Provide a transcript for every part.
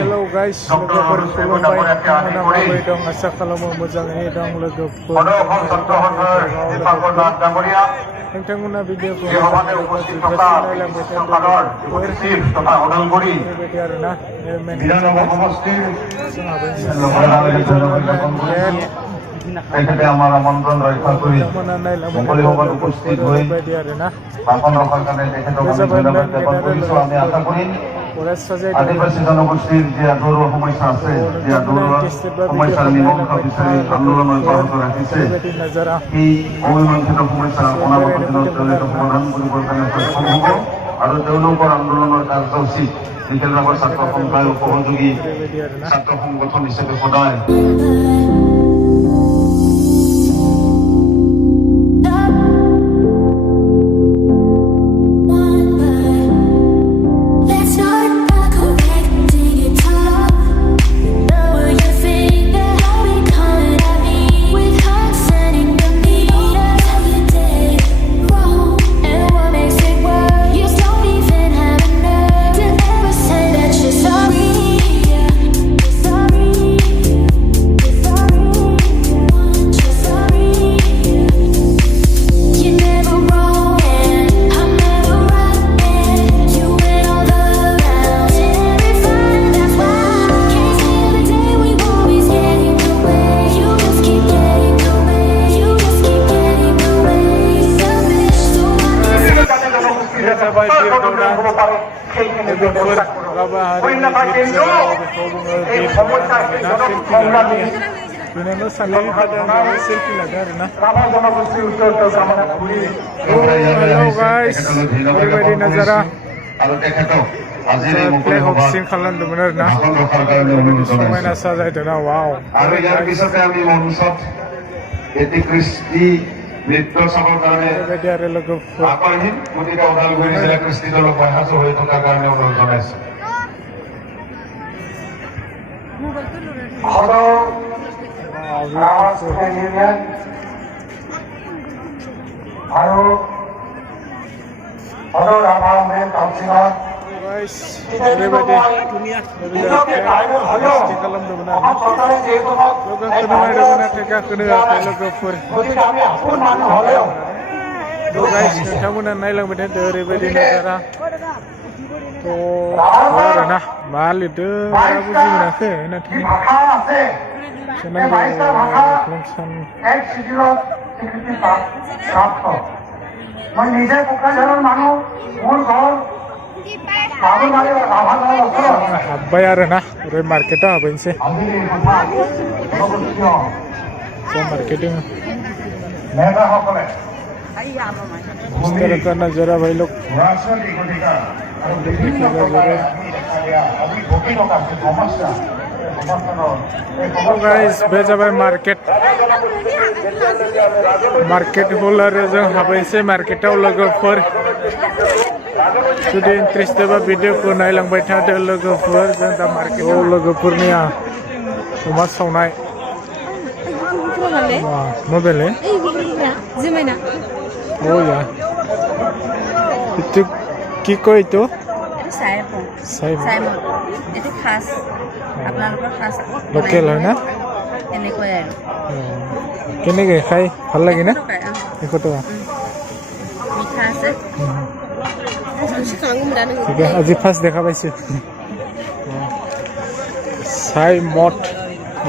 Hello guys, logofor खुलुमबाय नोंथांमोना माबोरै दं आसा खालामो मोजाङैनो दं लोगोफोर नोंथांमोना भिडिअखौ बेबायदि आरोना এখানে আমার আমন্ত্রণ রক্ষা করি সকলে ভগবান উপস্থিত হই শাসন রক্ষার কারণে দেখে তো জ্ঞাপন করেছো আমি আশা করি আদিবাসী জনগোষ্ঠীর যে আদৌৰ সমস্যা আছে যে আদৌৰ সমস্যাৰ মীমাংসা বিচাৰি আন্দোলন অব্যাহত ৰাখিছে এই অমীমাংসিত সমস্যা অনাগত দিনত তেওঁলোকে সমাধান কৰিবৰ কাৰণে সক্ষম হ'ব আৰু তেওঁলোকৰ আন্দোলনৰ কাৰ্যসূচী নিখেলভাৱে ছাত্ৰ সন্থাৰ সহযোগী ছাত্ৰ সংগঠন হিচাপে সদায় নৃত্য চাবৰ কাৰণে আকৰ্ষিত গতিকে ওদালগুৰি জিলা কৃষ্টি দলৰ সাজু হৈ থকাৰ কাৰণে অনুৰোধ জনাইছো আৰু नोंथांमोना नायलांबाय थादो ओरैबायदि नजारा आरोना मा लिरदों बुजि मोनाखै नाथाय মই নিজে কোকৰাঝাৰৰ মানুহ মোৰ ঘৰ हाब्बाय आरोना ओरै मार्केटाव हाबैनोसै मार्केट दङ इस तरह का नजारा भाई लोग बे जाबाय मार्केट हल आरो जों हाबैनोसै मार्केटाव लोगोफोर जुदि इन्ट्रेस्ट बा भिडिअखौ नायलांबाय थादो लोगोफोर जों दा मार्केटाव लोगोफोरनिया अमा सावनाय mobile Oh ya. Itu Kiko itu? Itu Simon. Itu khas. Apnalokor khas. Lokal হয় না? এনেকৈ আৰু। কেনেকৈ খাই ভাল লাগে না? 100 টকা। মিঠা আছে। ঠিক আছে আজি ফাৰ্ষ্ট দেখা পাইছো। Simon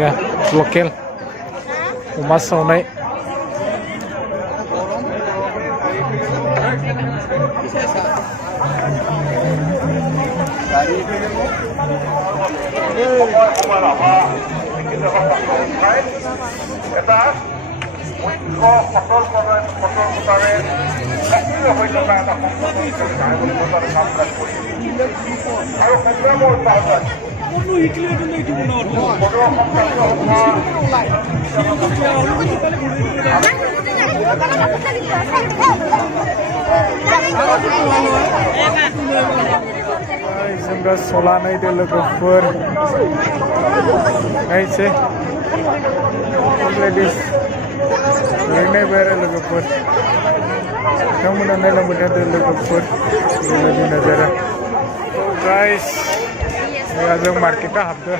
ya lokal. Umas saunai. Semoga solana itu legofor. Aise. Ladies. Ini baru legofor. Kamu nanya lagi ada legofor. Ini nazara. Guys. Ya जों मार्केटआव हाबदो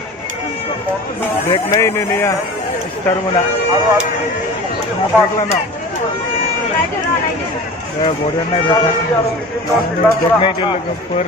बेग नायनो नैया सिस्टार मोना बेग लाना बरिया नायबाय था बेग नायदो लोगोफोर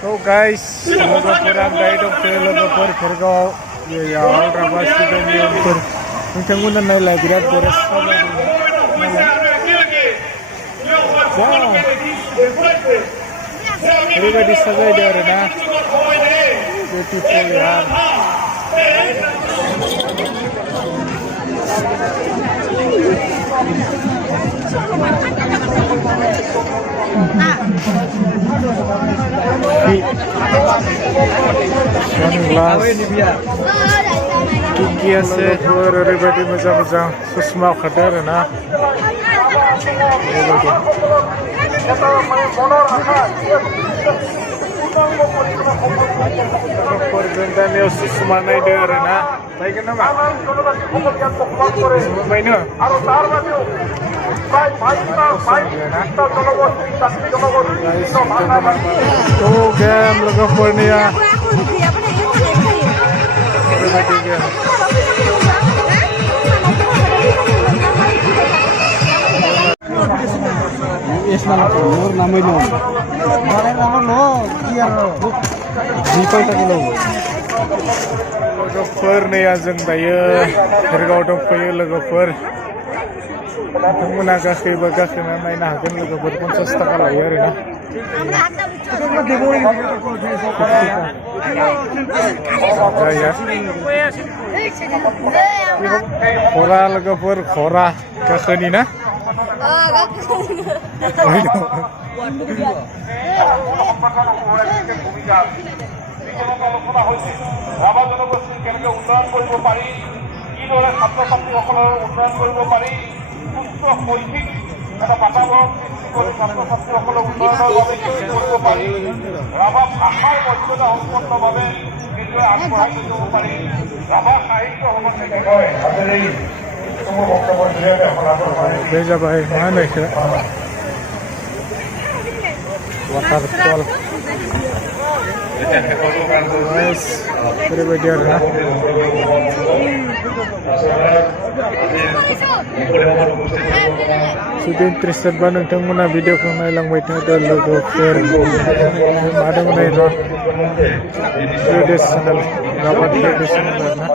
So guys, लोगोफोर आं दायो दंफैयो लोगोफोर भेरगाव बेयाव राभा स्टेडियामफोर नोंथांमोना नायलाय बिराद बरिया ओरैबायदि साजायदो आरोना बिउटिफुल यार Kiki আছে ओरैबायदि मोजां मोजां ससमा ओंखारदो आरोना दानियाव ससमा नायदो आरोना बायगोन नामा बायनो तो गेम लोगोफोरनिया ओरैबायदि गेम लोगोफोर नैया जों दायो भेरगाव दंफैयो लोगोफोर नोंथांमोना गाखैबा गाखोना नायनो हागोन लोगोफोर 50 थाखा लायो आरोना खरा लोगोफोर खरा गाखोनि ना ৰাভা জনগোষ্ঠীৰ কেনেকৈ উন্নয়ন কৰিব পাৰি কিদৰে ছাত্ৰ ছাত্ৰীসকলৰ উন্নয়ন কৰিব পাৰি সুস্থ শৈক্ষিক এটা বাতাবৰণ সৃষ্টি কৰি ছাত্ৰ ছাত্ৰীসকলৰ উন্নয়নৰ বাবে কি কৰিব পাৰি ৰাভা ভাষাৰ মৰ্যাদা সম্পূৰ্ণভাৱে কিদৰে আগবঢ়াই লৈ যাব পাৰি ৰাভা সাহিত্য সমাজে বিষয়ে আজি মোৰ বক্তব্যৰ জৰিয়তে बे जाबाय मा होनो बेखौ वाटारफल ओरैबायदि आरोना जुदि इन्टारेस्टेड बा नोंथांमोना भिडिअखौ नायलांबाय थादो लोगोफोर मा दं नायनो ट्रेडिसनेल राभा ट्रेडिसनेल आरोना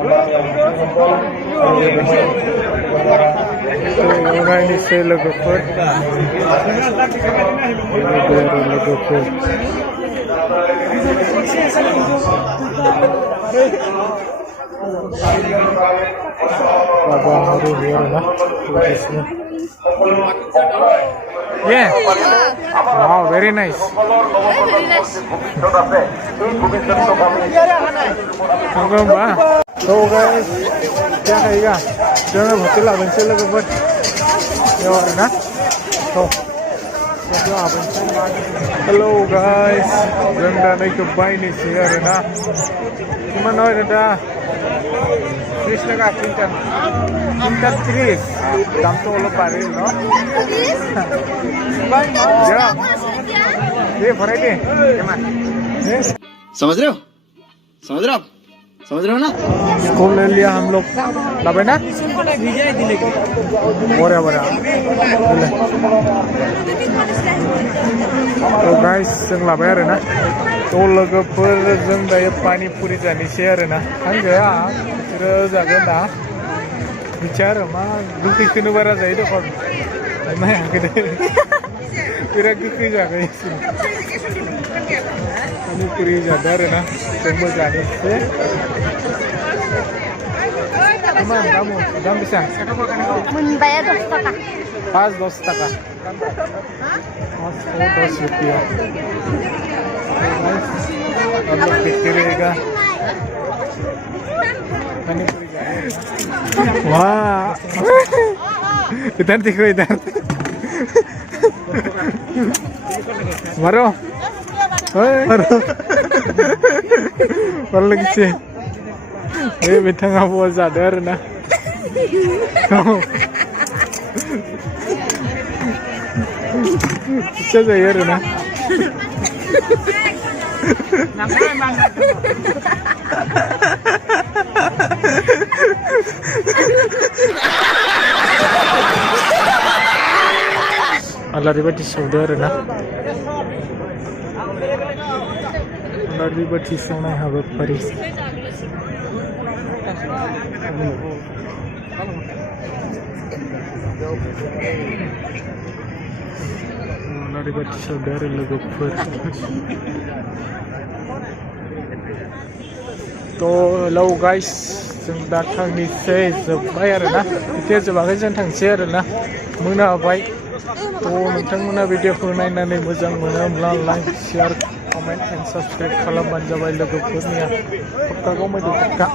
नायनोसै लोगोफोर लोगोफोर Yeah. Wow, very nice. So guys, क्या खाएगा? jangan hotel lah bensin lah buat. Ya warna. So. Hello guys, जों दा नै गोबाय नै आरोना किमान হয় दादा 30 টাকা কুইন্টাল 30 দাম তো হলো পারে ন যা ये ভরাইতে কেমন समझ रहे हो आप समझ रहे हो ना स्कूल ले लिया हम लोग लाबे ना बोरा बोरा तो गाइस जों लाबाय आरोना तो लोगोफोर जों दायो पानिपुरि जानोसै आरोना आं गैया बिसोरो जागोन दा मिथिया आरो मा गोखैखौनो बारा जायो दखन नायाखै दे बिराद गोखै जागासिनो पानिपुरि जादों आरोना जोंबो जानोसै Teman kamu, dalam bisa? Membayar 10 taka. Pas 10 taka. Mas 10 rupiah. Guys, kalau dipikirkan panipuri वा इधर देखो इधर मारो मारो मारो लोगोसे बे बिथाङा बल जादों आरोना इच्छा जायो आरोना आलारि बाथि सावदों आरोना आलारि बाथि सावनाय हाबाफारि आलारि बाथि सावदों आरो लोगोफोर तो हेलौ गाइस जों दा थांनोसै जोब्बाय आरोना भिडिअ जोबाखै जों थांसै आरोना मोनाबाय तो नोंथांमोना भिडिअखौ नायनानै मोजां मोनोब्ला like share comment end subscribe खालामबानो जाबाय लोगोफोरनिया पक्का गमायदो पक्का